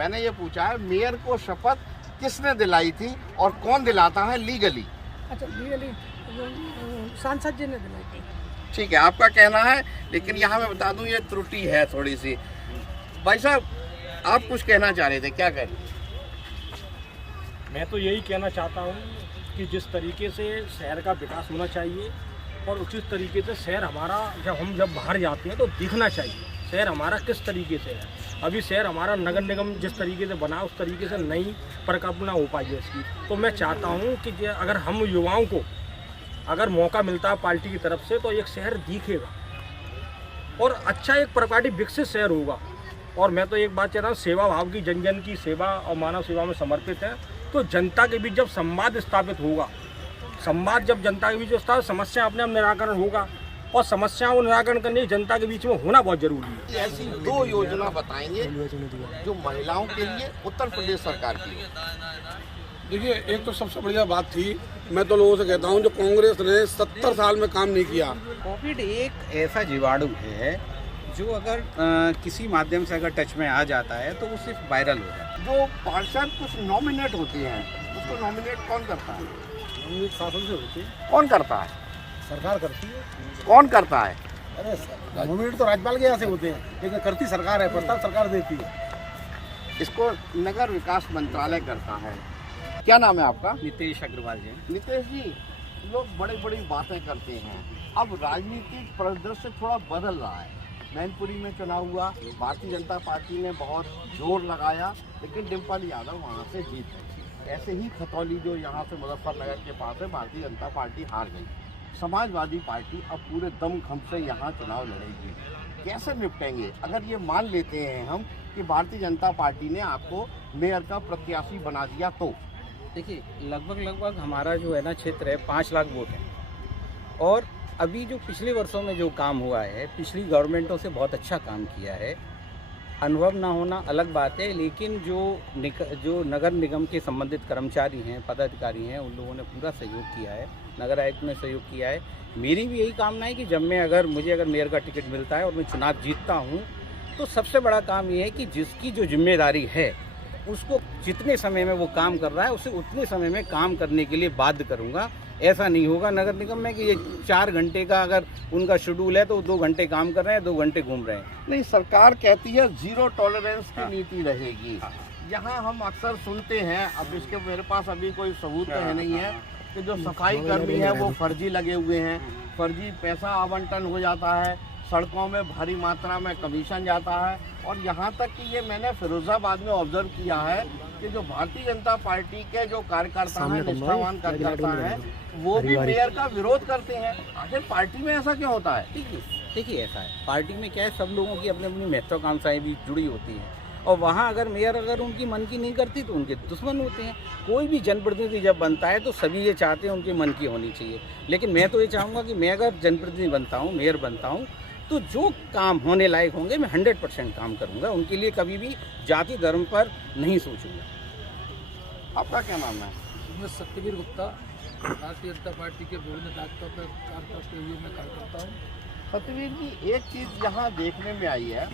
मैंने ये पूछा है मेयर को शपथ किसने दिलाई थी और कौन दिलाता है लीगली? अच्छा, लीगली सांसद जी ने दिलाई थी। ठीक है, आपका कहना है, लेकिन यहाँ मैं बता दूं ये त्रुटि है थोड़ी सी। भाई साहब, आप कुछ कहना चाह रहे थे, क्या कह रहे थे? मैं तो यही कहना चाहता हूँ कि जिस तरीके से शहर का विकास होना चाहिए और उचित तरीके से शहर हमारा जब बाहर जाते हैं तो दिखना चाहिए शहर हमारा किस तरीके से है। अभी शहर हमारा नगर निगम जिस तरीके से बना उस तरीके से नई परिकल्पना हो पाई है इसकी। तो मैं चाहता हूँ कि अगर हम युवाओं को अगर मौका मिलता है पार्टी की तरफ से तो एक शहर दिखेगा और अच्छा एक प्रकार विकसित शहर होगा। और मैं तो एक बात चाहता हूँ, सेवा भाव की जन जन की सेवा और मानव सेवा में समर्पित है। तो जनता के बीच जब संवाद स्थापित होगा, संवाद जब जनता के बीच स्थापित, समस्या अपने आप निराकरण होगा और समस्याओं को निराकरण करने जनता के बीच में होना बहुत जरूरी है। ऐसी 2 योजना बताएंगे जो महिलाओं के लिए उत्तर प्रदेश सरकार की है। देखिए, एक तो सबसे बढ़िया बात थी, मैं तो लोगों से कहता हूं, जो कांग्रेस ने 70 साल में काम नहीं किया। कोविड एक ऐसा जीवाणु है जो अगर किसी माध्यम से अगर टच में आ जाता है तो वो सिर्फ वायरल हो जाता है। जो पार्षद कुछ नॉमिनेट होती हैं, उसको नॉमिनेट कौन करता है? शासन से होती है। कौन करता है? सरकार करती है। कौन करता है? अरे नॉमिनेट तो राज्यपाल के यहाँ से होते हैं, लेकिन करती सरकार है, प्रस्ताव सरकार देती है। इसको नगर विकास मंत्रालय करता है। क्या नाम है आपका? नितेश अग्रवाल जी। नितेश जी, लोग बड़ी बड़ी बातें करते हैं, अब राजनीतिक परिदृश्य थोड़ा बदल रहा है। मैनपुरी में चुनाव हुआ, भारतीय जनता पार्टी ने बहुत जोर लगाया, लेकिन डिम्पल यादव वहाँ से जीत गई। ऐसे ही खतौली जो यहाँ से मुजफ्फरनगर के पास है, भारतीय जनता पार्टी हार गई। समाजवादी पार्टी अब पूरे दमखम से यहाँ चुनाव लड़ेगी। कैसे निपटेंगे अगर ये मान लेते हैं हम कि भारतीय जनता पार्टी ने आपको मेयर का प्रत्याशी बना दिया तो? देखिए, लगभग हमारा जो है ना क्षेत्र है 5 लाख वोट है और अभी जो पिछले वर्षों में जो काम हुआ है, पिछली गवर्नमेंटों से बहुत अच्छा काम किया है। अनुभव ना होना अलग बात है, लेकिन जो नगर निगम के संबंधित कर्मचारी हैं, पदाधिकारी हैं, उन लोगों ने पूरा सहयोग किया है। नगर आयुक्त ने सहयोग किया है। मेरी भी यही कामना है कि जब मुझे अगर मेयर का टिकट मिलता है और मैं चुनाव जीतता हूँ तो सबसे बड़ा काम ये है कि जिसकी जो जिम्मेदारी है उसको जितने समय में वो काम कर रहा है उसे उतने समय में काम करने के लिए बाध्य करूँगा। ऐसा नहीं होगा नगर निगम में कि ये 4 घंटे का अगर उनका शेड्यूल है तो 2 घंटे काम कर रहे हैं, 2 घंटे घूम रहे हैं। नहीं, सरकार कहती है 0 टॉलरेंस की नीति रहेगी। यहाँ हम अक्सर सुनते हैं, अब इसके मेरे पास अभी कोई सबूत तो है नहीं है, कि जो सफाई कर्मी है वो फर्जी लगे हुए हैं, फर्जी पैसा आवंटन हो जाता है, सड़कों में भारी मात्रा में कमीशन जाता है। और यहाँ तक कि ये मैंने फिरोजाबाद में ऑब्जर्व किया है कि जो भारतीय जनता पार्टी के जो कार्यकर्ता हैं, निष्ठावान कार्यकर्ता हैं, वो भी मेयर का विरोध करते हैं। आखिर पार्टी में ऐसा क्यों होता है? देखिए, ऐसा है, पार्टी में क्या है, सब लोगों की अपनी अपनी महत्वाकांक्षाएं भी जुड़ी होती हैं और वहाँ अगर मेयर उनकी मन की नहीं करती तो उनके दुश्मन होते हैं। कोई भी जनप्रतिनिधि जब बनता है तो सभी ये चाहते हैं उनके मन की होनी चाहिए। लेकिन मैं तो ये चाहूँगा कि मैं अगर जनप्रतिनिधि बनता हूँ, मेयर बनता हूँ, तो जो काम होने लायक होंगे मैं 100% काम करूँगा। उनके लिए कभी भी जाति धर्म पर नहीं सोचूंगा। आपका क्या नाम है? मैं सत्यवीर गुप्ता, भारतीय जनता पार्टी के विभिन्न दायित्वों पर कार्य करते हुए मैं कार्य करता हूँ। सत्यवीर जी, एक चीज़ यहाँ देखने में आई है,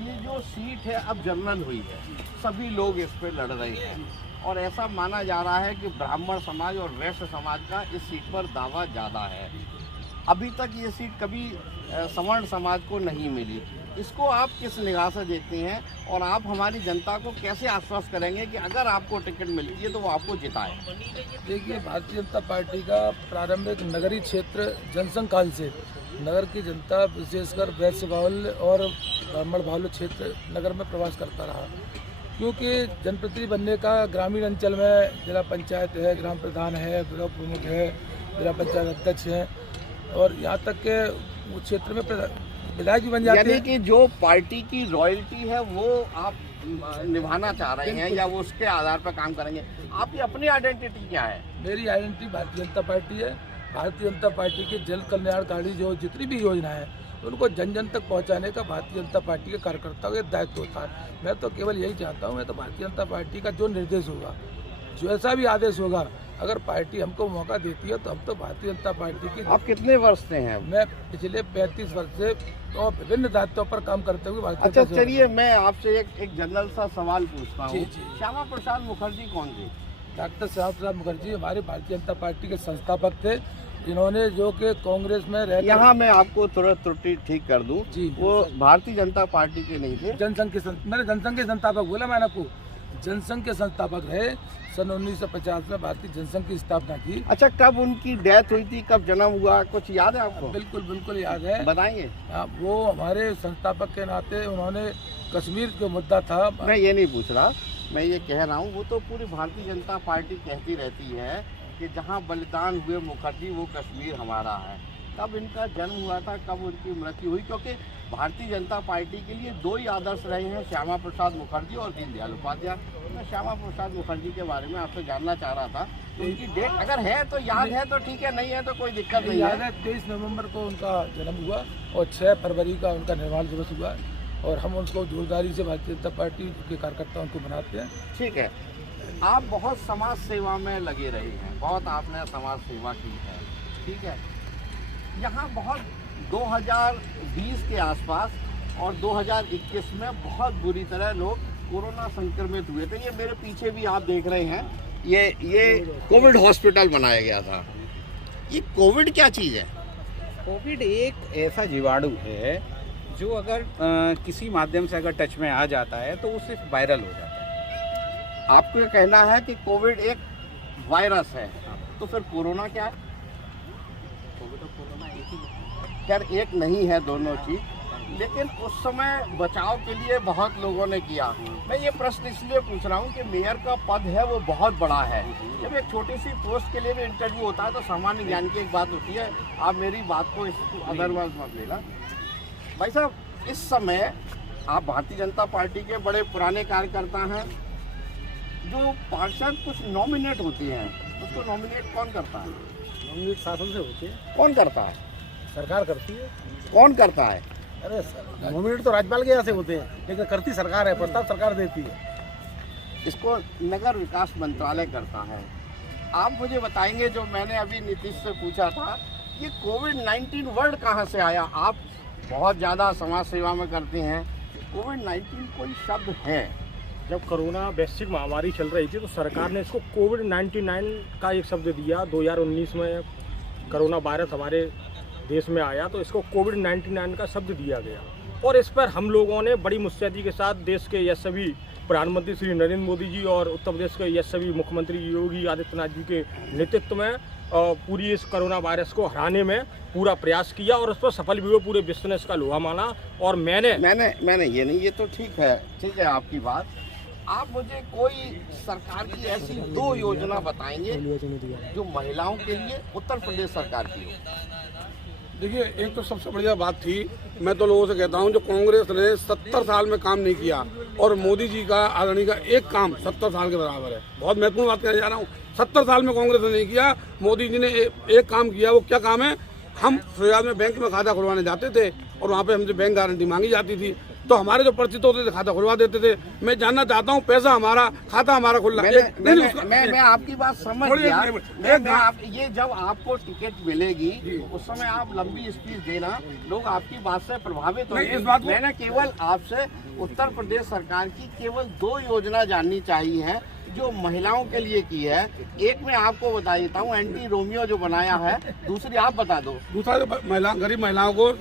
ये जो सीट है अब जनरल हुई है, सभी लोग इस पे लड़ रहे हैं और ऐसा माना जा रहा है कि ब्राह्मण समाज और वैश्य समाज का इस सीट पर दावा ज़्यादा है। अभी तक ये सीट कभी सवर्ण समाज को नहीं मिली। इसको आप किस निगाह से देखते हैं और आप हमारी जनता को कैसे आश्वस्त करेंगे कि अगर आपको टिकट मिलती है तो वो आपको जिताए? देखिए, भारतीय जनता पार्टी का प्रारंभिक नगरीय क्षेत्र जनसंघ काल से नगर की जनता, विशेषकर वैश्य बाहुल्य और ब्राह्मण बाहुल्य क्षेत्र नगर में प्रवास करता रहा, क्योंकि जनप्रतिनिधि बनने का ग्रामीण अंचल में जिला पंचायत है, ग्राम प्रधान है, ब्लॉक प्रमुख है, जिला पंचायत अध्यक्ष हैं और यहाँ तक के उस क्षेत्र में विधायक भी बन जाते हैं। यानी कि जो पार्टी की रॉयल्टी है वो आप निभाना चाह रहे हैं या वो उसके आधार पर काम करेंगे? आपकी अपनी आइडेंटिटी क्या है? मेरी आइडेंटिटी भारतीय जनता पार्टी है। भारतीय जनता पार्टी की जन कल्याणकारी जो जितनी भी योजना है उनको जन जन तक पहुंचाने का भारतीय जनता पार्टी के कार्यकर्ताओं का दायित्व होता है। मैं तो केवल यही चाहता हूं, मैं तो भारतीय जनता पार्टी का जो निर्देश होगा, जैसा भी आदेश होगा, अगर पार्टी हमको मौका देती है तो हम तो भारतीय जनता पार्टी की। आप कितने वर्ष से हैं? मैं पिछले 35 वर्ष से और विभिन्न दायित्वों पर काम करते हुए भारतीय अच्छा, जनता पार्टी। चलिए मैं आपसे एक जनरल सा सवाल पूछता हूँ। जी, जी। श्यामा प्रसाद मुखर्जी कौन थे? डॉक्टर श्यामा प्रसाद मुखर्जी हमारे भारतीय जनता पार्टी के संस्थापक थे, जिन्होंने जो कि कांग्रेस में रह यहाँ मैं आपको तुरंत त्रुटि ठीक कर दूं, जी। वो भारतीय जनता पार्टी के नहीं थे। जनसंघ के मैंने जनसंघ के संस्थापक बोला, मैंने आपको जनसंघ के संस्थापक रहे। सन 1950 में भारतीय जनसंघ की स्थापना की। अच्छा, कब उनकी डेथ हुई थी, कब जन्म हुआ, कुछ याद है आपको? बिल्कुल बिल्कुल याद है। बताएंगे? वो हमारे संस्थापक के नाते उन्होंने कश्मीर जो मुद्दा था, मैं ये नहीं पूछ रहा, मैं ये कह रहा हूँ वो तो पूरी भारतीय जनता पार्टी कहती रहती है कि जहाँ बलिदान हुए मुखर्जी वो कश्मीर हमारा है। कब इनका जन्म हुआ था, कब उनकी मृत्यु हुई? क्योंकि भारतीय जनता पार्टी के लिए दो ही आदर्श रहे हैं, श्यामा प्रसाद मुखर्जी और दीनदयाल उपाध्याय। मैं श्यामा प्रसाद मुखर्जी के बारे में आपसे जानना चाह रहा था। तो उनकी डेट अगर है तो याद है तो ठीक है, नहीं है तो कोई दिक्कत नहीं याद है। है 23 नवंबर को उनका जन्म हुआ और 6 फरवरी का उनका निर्वाण दिवस हुआ, और हम उनको जोरदारी से भारतीय जनता पार्टी के कार्यकर्ता उनको मनाते हैं। ठीक है, आप बहुत समाज सेवा में लगे रहे हैं, बहुत आपने समाज सेवा की है, ठीक है। यहाँ बहुत 2020 के आसपास और 2021 में बहुत बुरी तरह लोग कोरोना संक्रमित हुए थे। ये मेरे पीछे भी आप देख रहे हैं, ये कोविड हॉस्पिटल बनाया गया था। ये कोविड क्या चीज़ है? कोविड एक ऐसा जीवाणु है जो अगर किसी माध्यम से अगर टच में आ जाता है तो वो सिर्फ वायरल हो जाता है। आपको ये कहना है कि कोविड एक वायरस है, तो फिर कोरोना क्या है? कोविड और कोरोना एक ही है। खैर एक नहीं है दोनों चीज, लेकिन उस समय बचाव के लिए बहुत लोगों ने किया। मैं ये प्रश्न इसलिए पूछ रहा हूँ कि मेयर का पद है वो बहुत बड़ा है। जब एक छोटी सी पोस्ट के लिए भी इंटरव्यू होता है तो सामान्य ज्ञान की एक बात होती है। आप मेरी बात को इसको अदरवाइज मत लेना। भाई साहब, इस समय आप भारतीय जनता पार्टी के बड़े पुराने कार्यकर्ता हैं। जो पार्षद कुछ नॉमिनेट होती हैं, उसको नॉमिनेट कौन करता है? नॉमिनेट शासन से होती है। कौन करता है? सरकार करती है। कौन करता है? अरे नॉमिनेट तो राज्यपाल के यहाँ से होते हैं, लेकिन करती सरकार है, प्रस्ताव सरकार देती है। इसको नगर विकास मंत्रालय करता है। आप मुझे बताएंगे, जो मैंने अभी नीतीश से पूछा था, ये कोविड-19 वर्ड कहाँ से आया? आप बहुत ज़्यादा समाज सेवा में करते हैं, कोविड-19 कोई शब्द है? जब कोरोना वैश्विक महामारी चल रही थी तो सरकार ने इसको कोविड-19 का एक शब्द दिया। 2019 में कोरोना वायरस हमारे देश में आया तो इसको कोविड-19 का शब्द दिया गया, और इस पर हम लोगों ने बड़ी मुस्तैदी के साथ देश के यशस्वी प्रधानमंत्री श्री नरेंद्र मोदी जी और उत्तर प्रदेश के यशस्वी मुख्यमंत्री योगी आदित्यनाथ जी के नेतृत्व में पूरी इस कोरोना वायरस को हराने में पूरा प्रयास किया, और उस पर सफल भी हुए। पूरे विश्व ने इसका लोहा माना। और मैंने ये नहीं, ये तो ठीक है आपकी बात। आप मुझे कोई सरकार की ऐसी दो योजना बताएंगे जो महिलाओं के लिए उत्तर प्रदेश सरकार की हो। देखिए, एक तो सबसे बढ़िया बात थी, मैं तो लोगों से कहता हूं, जो कांग्रेस ने 70 साल में काम नहीं किया और मोदी जी का आदरणीय का एक काम 70 साल के बराबर है। बहुत महत्वपूर्ण बात कहने जा रहा हूं। 70 साल में कांग्रेस ने नहीं किया, मोदी जी ने एक काम किया। वो क्या काम है? हम शुरुआत में बैंक में खाता खुलवाने जाते थे और वहाँ पे हमसे बैंक गारंटी मांगी जाती थी, तो हमारे जो परिचित होते थे खाता खुलवा देते थे। मैं जानना चाहता हूँ, पैसा हमारा, खाता हमारा खुल रहा है। मैं आपकी बात समझ गया। ये जब आपको टिकट मिलेगी उस समय आप लंबी स्पीच देना, लोग आपकी बात से प्रभावित होंगे। मैंने केवल आपसे उत्तर प्रदेश सरकार की केवल दो योजना जाननी चाहिए है जो महिलाओं के लिए की है। एक मैं आपको बता देता हूँ, एंटी रोमियो जो बनाया है, दूसरी आप बता दो। दूसरा जो गरीब महिलाओं को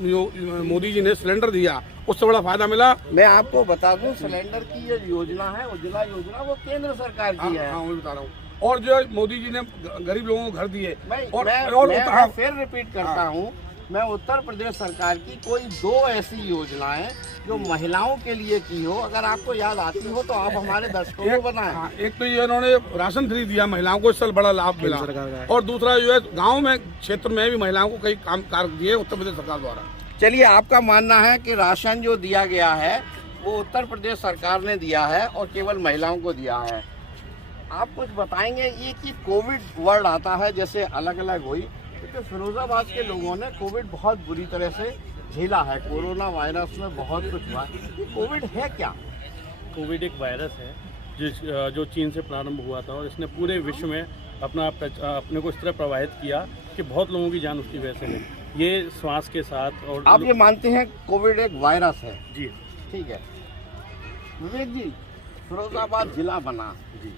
मोदी जी ने सिलेंडर दिया, उससे बड़ा फायदा मिला। मैं आपको बता दूं, सिलेंडर की ये योजना है, उज्ज्वला योजना, वो केंद्र सरकार की है। हाँ, बता रहा हूँ। और जो मोदी जी ने गरीब लोगों को घर दिए। मैं फिर रिपीट करता हूँ, मैं उत्तर प्रदेश सरकार की कोई दो ऐसी योजनाएं जो महिलाओं के लिए की हो, अगर आपको याद आती हो तो आप हमारे दर्शकों को बताएं। हाँ, एक तो ये इन्होंने राशन फ्री दिया महिलाओं को, इससे बड़ा लाभ मिला। और दूसरा जो है, गाँव में क्षेत्र में भी महिलाओं को कई काम कार्य दिए उत्तर प्रदेश सरकार द्वारा। चलिए, आपका मानना है कि राशन जो दिया गया है वो उत्तर प्रदेश सरकार ने दिया है और केवल महिलाओं को दिया है। आप कुछ बताएंगे? ये कि कोविड वर्ड आता है जैसे अलग अलग हुई, क्योंकि फिरोजाबाद के लोगों ने कोविड बहुत बुरी तरह से झेला है। कोरोना वायरस में बहुत कुछ हुआ। कोविड है क्या? कोविड एक वायरस है जो चीन से प्रारंभ हुआ था, और इसने पूरे विश्व में अपने को इस तरह प्रभावित किया कि बहुत लोगों की जान उसकी वजह से गई। ये श्वास के साथ। और आप ये मानते हैं कोविड एक वायरस है? जी ठीक है। विवेक जी, फिरोजाबाद जिला बना जी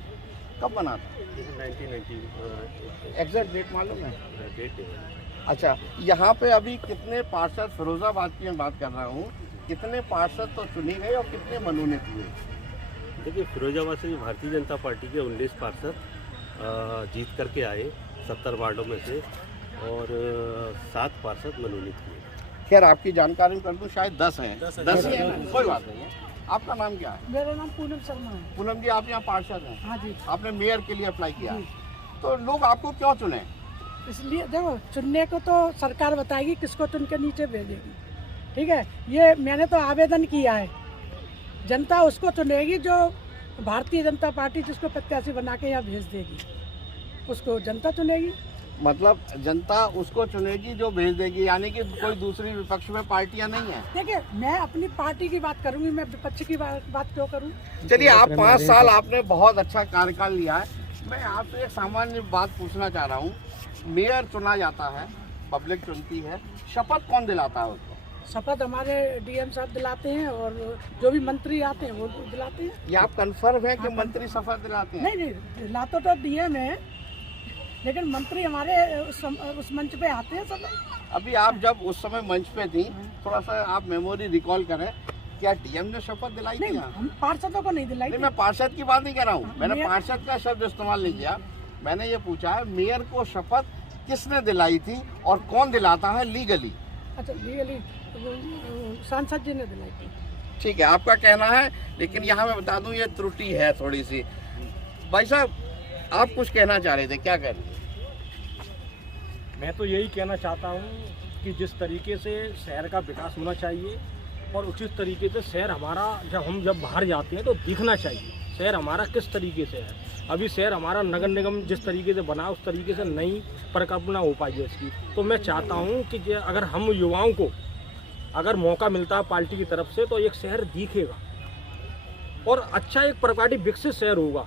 कब बना था? 1990 एग्जैक्ट डेट मालूम है? डेट। अच्छा, यहाँ पे अभी कितने पार्षद, फिरोजाबाद की मैं बात कर रहा हूँ, कितने पार्षद तो चुने गए और कितने मनोनीत हुए? देखिए, फिरोजाबाद से भारतीय जनता पार्टी के 19 पार्षद जीत करके आए 70 वार्डों में से, और 7 पार्षद मनोनीत हुए। खैर, आपकी जानकारी कर दूँ, शायद 10 हैं। 10 ही हैं, कोई बात नहीं है। आपका नाम क्या है? मेरा नाम पूनम शर्मा है। पूनम जी, आप यहाँ पार्षद हैं? हाँ जी। आपने मेयर के लिए अप्लाई किया है, तो लोग आपको क्यों चुने? इसलिए देखो, चुनने को तो सरकार बताएगी किसको चुन के नीचे भेजेगी, ठीक है। ये मैंने तो आवेदन किया है, जनता उसको चुनेगी जो भारतीय जनता पार्टी जिसको प्रत्याशी बना के यहाँ भेज देगी, उसको जनता चुनेगी। मतलब जनता उसको चुनेगी जो भेज देगी, यानी कि कोई दूसरी विपक्ष में पार्टियां नहीं है। देखिए, मैं अपनी पार्टी की बात करूंगी, मैं विपक्ष की बात क्यों करूं? चलिए, आप 5 साल आपने बहुत अच्छा कार्यकाल लिया है। मैं आपसे एक सामान्य बात पूछना चाह रहा हूँ। मेयर चुना जाता है, पब्लिक चुनती है, शपथ कौन दिलाता है उसको? शपथ हमारे डीएम साहब दिलाते हैं, और जो भी मंत्री आते हैं वो दिलाते हैं। ये आप कंफर्म है कि मंत्री शपथ दिलाते हैं? नहीं, दिलाते तो डीएम है, लेकिन मंत्री हमारे उस मंच पे आते हैं सब। अभी आप जब उस समय मंच पे थी, थोड़ा सा आप मेमोरी रिकॉल करें, क्या डीएम ने शपथ दिलाई थी? हम पार्षदों को नहीं दिलाई। नहीं, मैं पार्षद की बात नहीं कर रहा हूँ, मैंने पार्षद का शब्द इस्तेमाल नहीं किया। मैंने ये पूछा है, मेयर को शपथ किसने दिलाई थी और कौन दिलाता है लीगली? अच्छा, लीगली सांसद जी ने दिलाई थी। ठीक है, आपका कहना है, लेकिन यहाँ मैं बता दूं ये त्रुटि है थोड़ी सी। भाई साहब, आप कुछ कहना चाह रहे थे, क्या कह रहे थे? मैं तो यही कहना चाहता हूँ कि जिस तरीके से शहर का विकास होना चाहिए और उचित तरीके से शहर हमारा, जब बाहर जाते हैं तो दिखना चाहिए शहर हमारा किस तरीके से है। अभी शहर हमारा नगर निगम जिस तरीके से बना उस तरीके से नई परिकल्पना हो पाई है इसकी। तो मैं चाहता हूँ कि अगर हम युवाओं को अगर मौका मिलता है पार्टी की तरफ से, तो एक शहर दिखेगा और अच्छा एक प्रकार विकसित शहर होगा।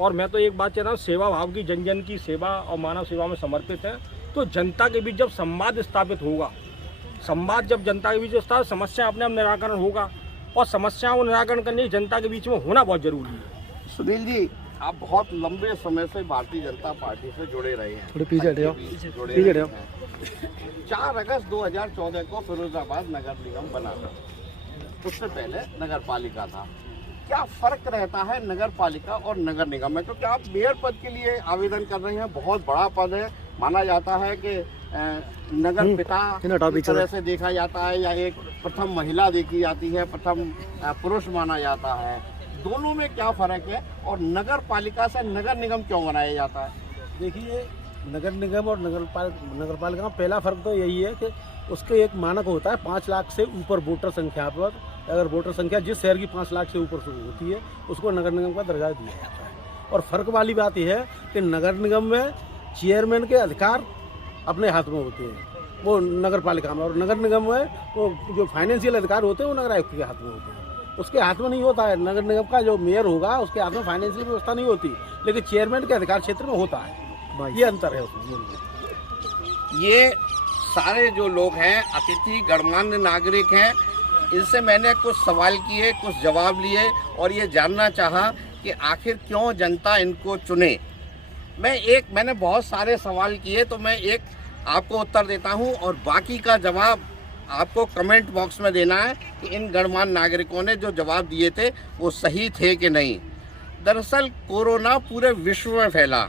और मैं तो एक बात चाहता हूँ, सेवा भाव की, जन जन की सेवा और मानव सेवा में समर्पित है। तो जनता के बीच जब संवाद स्थापित होगा, संवाद जब जनता के बीच स्थापित, समस्या अपने आप निराकरण होगा, और समस्याओं को निराकरण करने जनता के बीच में होना बहुत जरूरी है। सुनील जी, आप बहुत लंबे समय से भारतीय जनता पार्टी से जुड़े रहे हैं। 4 अगस्त 2014 को फिरोजाबाद नगर निगम बना था, उससे पहले नगर पालिका था। क्या फर्क रहता है नगर पालिका और नगर निगम में? क्योंकि आप मेयर पद के लिए आवेदन कर रहे हैं, बहुत बड़ा पद है, माना जाता है कि नगर पिता की तरह से देखा जाता है, या एक प्रथम महिला देखी जाती है, प्रथम पुरुष माना जाता है। दोनों में क्या फर्क है, और नगर पालिका से नगर निगम क्यों बनाया जाता है? देखिए, नगर निगम और नगर पालिका में पहला फर्क तो यही है कि उसके एक मानक होता है 5 लाख से ऊपर वोटर संख्या पर। अगर वोटर संख्या जिस शहर की 5 लाख से ऊपर से होती है, उसको नगर निगम का दर्जा दिया जाता है। और फ़र्क वाली बात यह है कि नगर निगम में चेयरमैन के अधिकार अपने हाथ में होते हैं, वो नगर पालिका में, और नगर निगम में वो जो फाइनेंशियल अधिकार होते हैं वो नगर आयुक्त के हाथ में होते हैं, उसके हाथ में नहीं होता है। नगर निगम का जो मेयर होगा उसके हाथ में फाइनेंशियल व्यवस्था नहीं होती, लेकिन चेयरमैन के अधिकार क्षेत्र में होता है। ये अंतर है उसमें। ये सारे जो लोग हैं अतिथि गणमान्य नागरिक हैं, इनसे मैंने कुछ सवाल किए, कुछ जवाब लिए, और ये जानना चाहा कि आखिर क्यों जनता इनको चुने। मैंने बहुत सारे सवाल किए, तो मैं एक आपको उत्तर देता हूं, और बाकी का जवाब आपको कमेंट बॉक्स में देना है कि इन गणमान्य नागरिकों ने जो जवाब दिए थे वो सही थे कि नहीं। दरअसल कोरोना पूरे विश्व में फैला।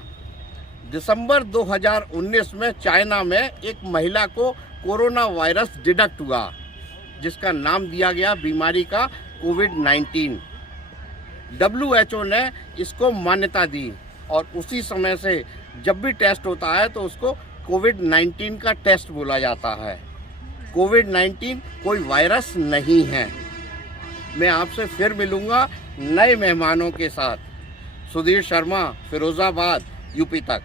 दिसंबर 2019 में चाइना में एक महिला को कोरोना वायरस डिटेक्ट हुआ, जिसका नाम दिया गया बीमारी का कोविड-19। WHO ने इसको मान्यता दी, और उसी समय से जब भी टेस्ट होता है तो उसको कोविड-19 का टेस्ट बोला जाता है। कोविड-19 कोई वायरस नहीं है। मैं आपसे फिर मिलूंगा नए मेहमानों के साथ। सुधीर शर्मा, फिरोजाबाद, यूपी तक।